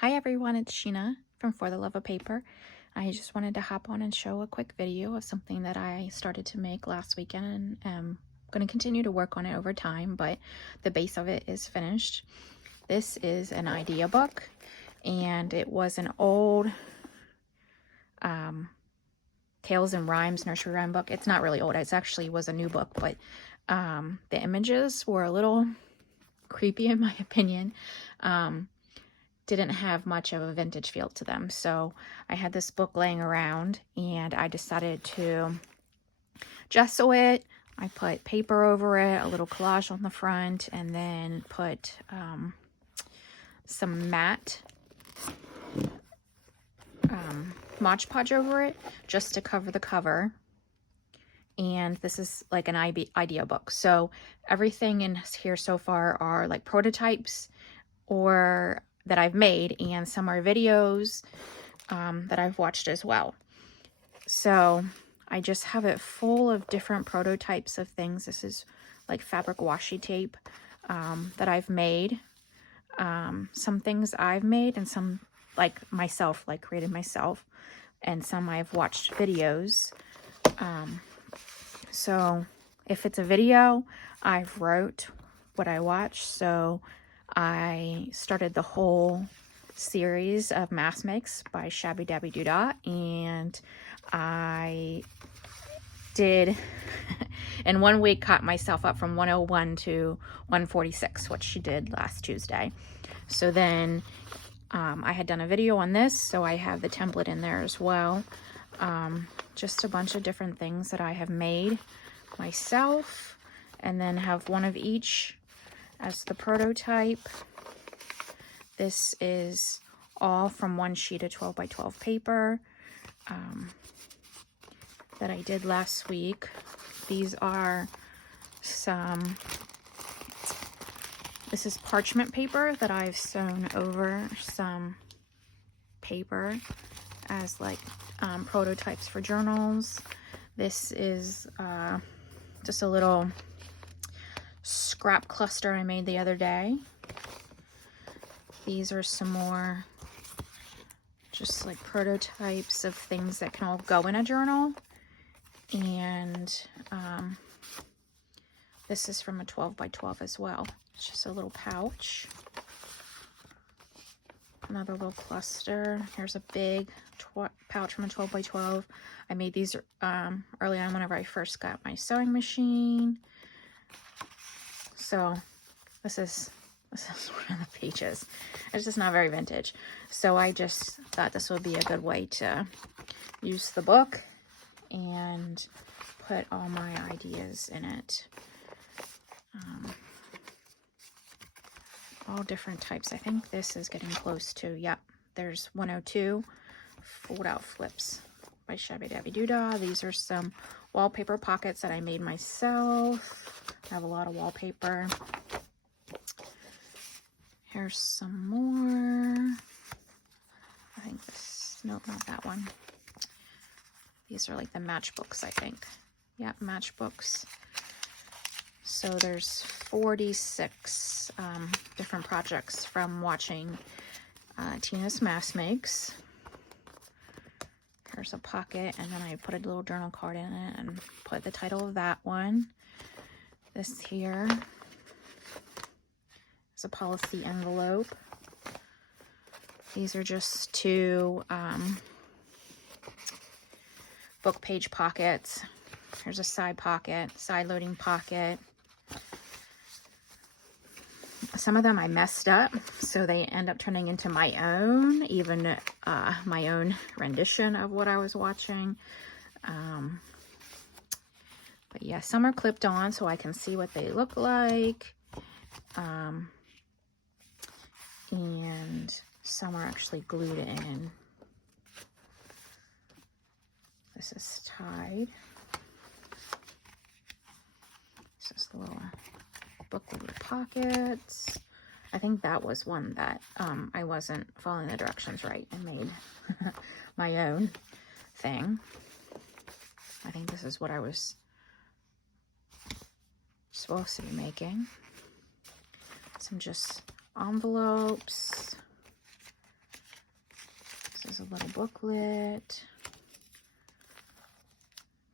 Hi everyone, it's Sheena from For the Love of Paper. I just wanted to hop on and show a quick video of something that I started to make last weekend, and I'm going to continue to work on it over time, but the base of it is finished. This is an idea book, and it was an old Tales and Rhymes nursery rhyme book. It's not really old, it actually was a new book, but the images were a little creepy in my opinion. Didn't have much of a vintage feel to them. So I had this book laying around and I decided to gesso it. I put paper over it, a little collage on the front, and then put some matte Mod Podge over it just to cover the cover. And this is like an idea book. So everything in here so far are like prototypes or that I've made, and some are videos that I've watched as well. So I just have it full of different prototypes of things. This is like fabric washi tape that I've made. Some things I've made and some like myself, like created myself, and some I've watched videos. So if it's a video, I've wrote what I watched. So I started the whole series of mask makes by Shabby Dabby Doodah, and I did in 1 week caught myself up from 101 to 146, which she did last Tuesday. So then I had done a video on this, so I have the template in there as well. Just a bunch of different things that I have made myself, and then have one of each as the prototype. This is all from one sheet of 12 by 12 paper that I did last week. These are this is parchment paper that I've sewn over some paper as like prototypes for journals. This is just a little scrap cluster I made the other day. These are some more just like prototypes of things that can all go in a journal. And this is from a 12 by 12 as well. It's just a little pouch. Another little cluster. Here's a big pouch from a 12 by 12. I made these early on whenever I first got my sewing machine. So this is one of the pages. It's just not very vintage. So I just thought this would be a good way to use the book and put all my ideas in it. All different types. I think this is getting close to, yep, there's 102 fold out flips by Shabby Dabby Doodah. These are some wallpaper pockets that I made myself. I have a lot of wallpaper. Here's some more. I think this, nope, not that one. These are like the matchbooks, I think. Yeah, matchbooks. So there's 46 different projects from watching Tina's Mask Makes. Here's a pocket, and then I put a little journal card in it and put the title of that one. This here is a policy envelope. These are just two book page pockets. Here's a side pocket, side loading pocket. Some of them I messed up, so they end up turning into my own, even my own rendition of what I was watching. But yeah, some are clipped on so I can see what they look like. And some are actually glued in. This is tied. This is the little booklet with pockets. I think that was one that I wasn't following the directions right and made my own thing. I think this is what I was supposed to be making. Some just envelopes. Here's a little booklet,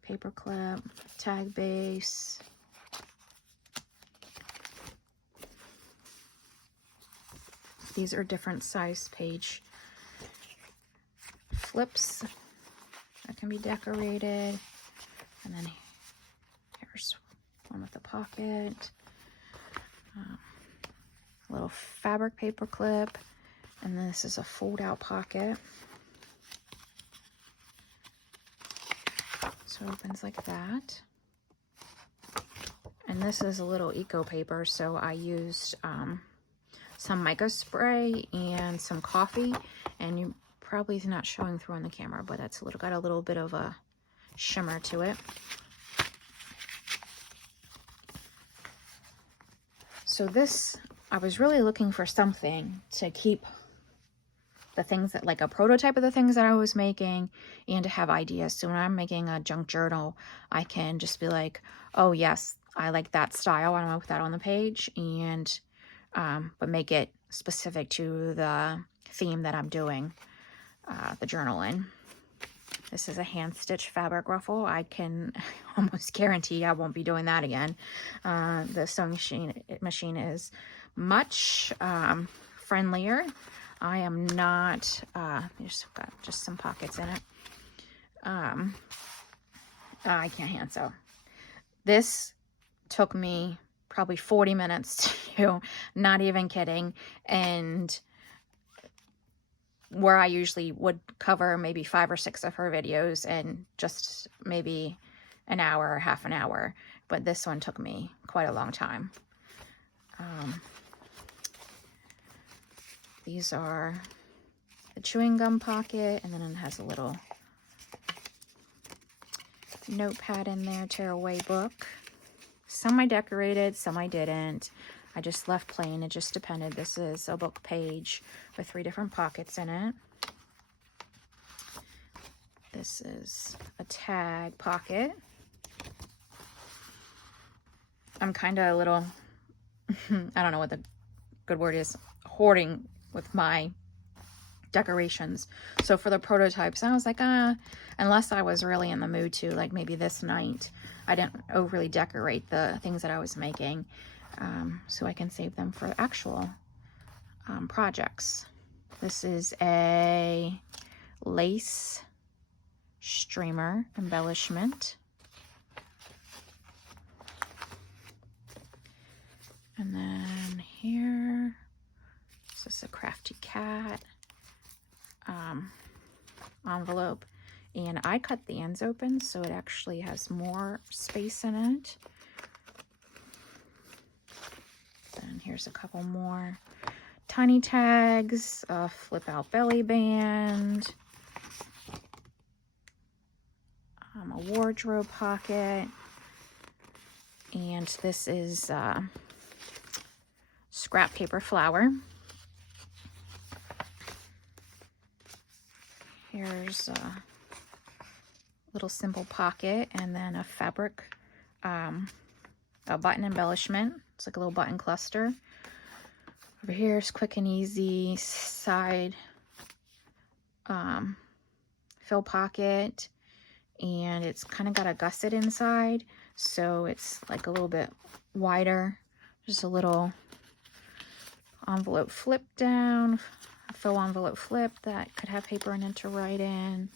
paper clip, tag base. These are different size page flips that can be decorated. And then here's one with the pocket. A little fabric paper clip. And this is a fold-out pocket. So it opens like that. And this is a little eco paper, so I used some mica spray and some coffee, and you probably is not showing through on the camera, but it's got a little bit of a shimmer to it. So this, I was really looking for something to keep the things that, like a prototype of the things that I was making, and to have ideas. So when I'm making a junk journal, I can just be like, oh yes, I like that style, I'm gonna put that on the page, and but make it specific to the theme that I'm doing the journal in. This is a hand stitch fabric ruffle. I can almost guarantee I won't be doing that again. The sewing machine is much friendlier. I am not, there's got just some pockets in it. I can't hand sew. This took me probably 40 minutes to do, not even kidding. And where I usually would cover maybe 5 or 6 of her videos in just maybe an hour or half an hour. But this one took me quite a long time. These are the chewing gum pocket, and then it has a little notepad in there, tearaway book. Some I decorated, some I didn't. I just left plain, it just depended. This is a book page with 3 different pockets in it. This is a tag pocket. I'm kind of a little, I don't know what the good word is, hoarding with my decorations. So for the prototypes, I was like, unless I was really in the mood to, like maybe this night, I didn't overly decorate the things that I was making. So I can save them for actual projects. This is a lace streamer embellishment. And then here, this is a Crafty Cat envelope. And I cut the ends open so it actually has more space in it. And here's a couple more tiny tags, a flip out belly band, a wardrobe pocket, and this is scrap paper flower. Here's a little simple pocket, and then a fabric, a button embellishment. It's like a little button cluster. Over here is quick and easy side fill pocket, and it's kind of got a gusset inside, so it's like a little bit wider. Just a little envelope flip down, a faux envelope flip that could have paper in it to write in.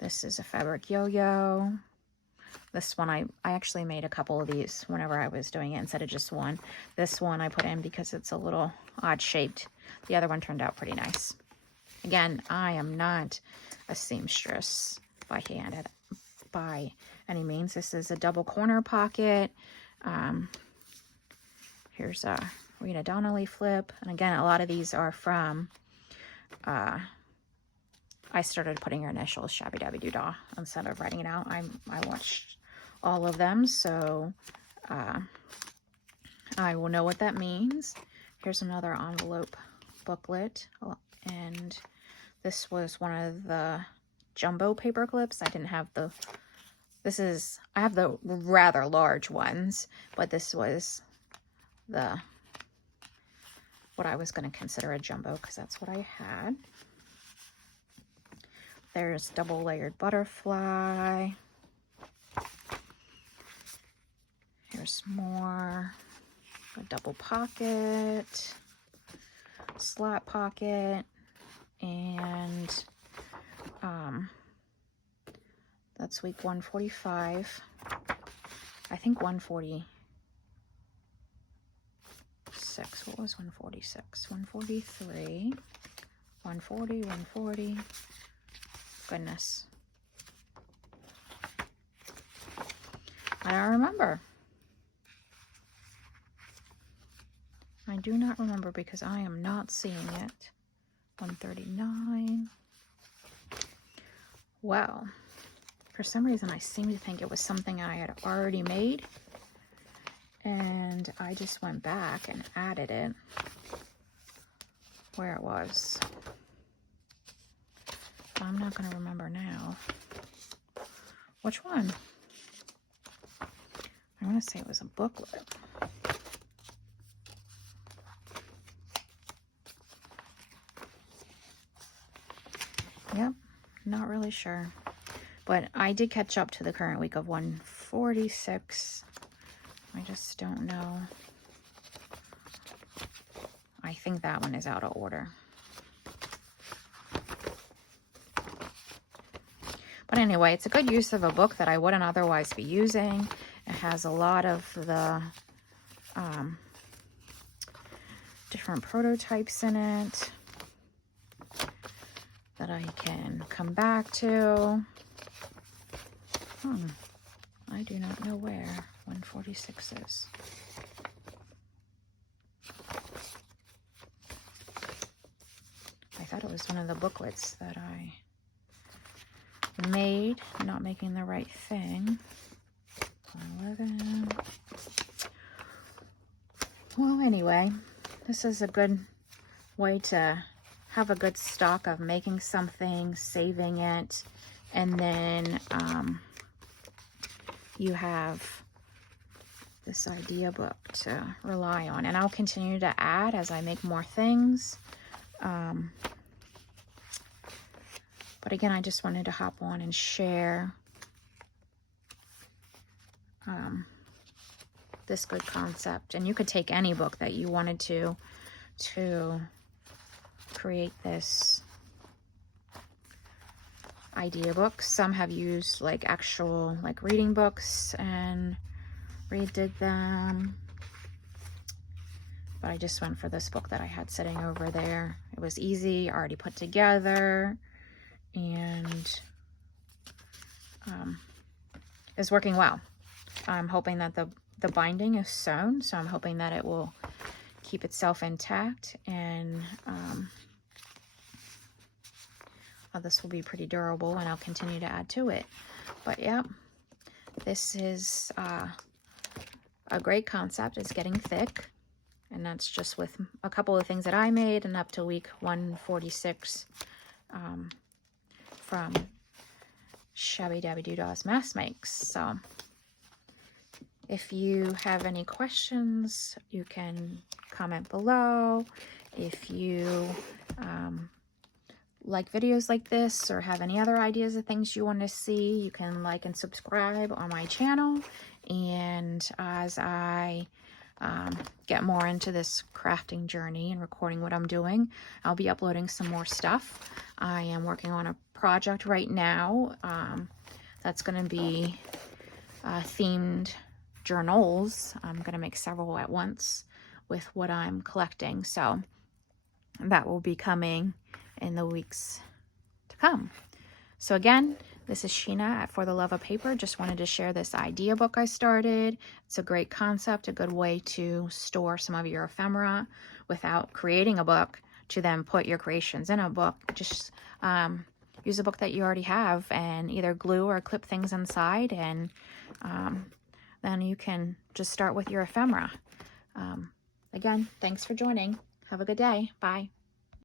This is a fabric yo-yo. This one, I actually made a couple of these whenever I was doing it instead of just one. This one I put in because it's a little odd shaped. The other one turned out pretty nice. Again, I am not a seamstress by hand by any means. This is a double corner pocket. Here's a Rita Donnelly flip. And again, a lot of these are from, I started putting her initials, Shabby Dabby Doodah, instead of writing it out. I watched all of them, so I will know what that means. Here's another envelope booklet, and this was one of the jumbo paper clips. I didn't have the, I have the rather large ones, but this was the what I was going to consider a jumbo because that's what I had. There's double layered butterfly. Here's more. A double pocket, slot pocket, and that's week 145. I think 146. What was 146? 143. 140, 140. Goodness. I don't remember. I do not remember because I am not seeing it. 139. Well, for some reason I seem to think it was something I had already made. And I just went back and added it where it was. I'm not going to remember now. Which one? I want to say it was a booklet. Yep, not really sure. But I did catch up to the current week of 146. I just don't know. I think that one is out of order. But anyway, it's a good use of a book that I wouldn't otherwise be using. It has a lot of the different prototypes in it that I can come back to. I do not know where 146 is. I thought it was one of the booklets that I made. I'm not making the right thing. 11. Well, anyway, this is a good way to have a good stock of making something, saving it, and then you have this idea book to rely on. And I'll continue to add as I make more things. But again, I just wanted to hop on and share this good concept. And you could take any book that you wanted to create this idea book. Some have used like actual like reading books and redid them. But I just went for this book that I had sitting over there. It was easy, already put together, and is working well. I'm hoping that the binding is sewn, so I'm hoping that it will keep itself intact, and this will be pretty durable, and I'll continue to add to it. But yeah, this is a great concept. It's getting thick, and that's just with a couple of things that I made, and up to week 146 from Shabby Dabby Doodah's Mass Makes. So if you have any questions, you can comment below. If you like videos like this or have any other ideas of things you want to see, you can like and subscribe on my channel. And as I get more into this crafting journey and recording what I'm doing, I'll be uploading some more stuff. I am working on a project right now that's going to be themed journals. I'm going to make several at once with what I'm collecting, so that will be coming in the weeks to come. So again, this is Sheena at For the Love of Paper. Just wanted to share this idea book I started. It's a great concept, a good way to store some of your ephemera without creating a book to then put your creations in a book. Just use a book that you already have and either glue or clip things inside, and then you can just start with your ephemera. Again, thanks for joining. Have a good day. Bye.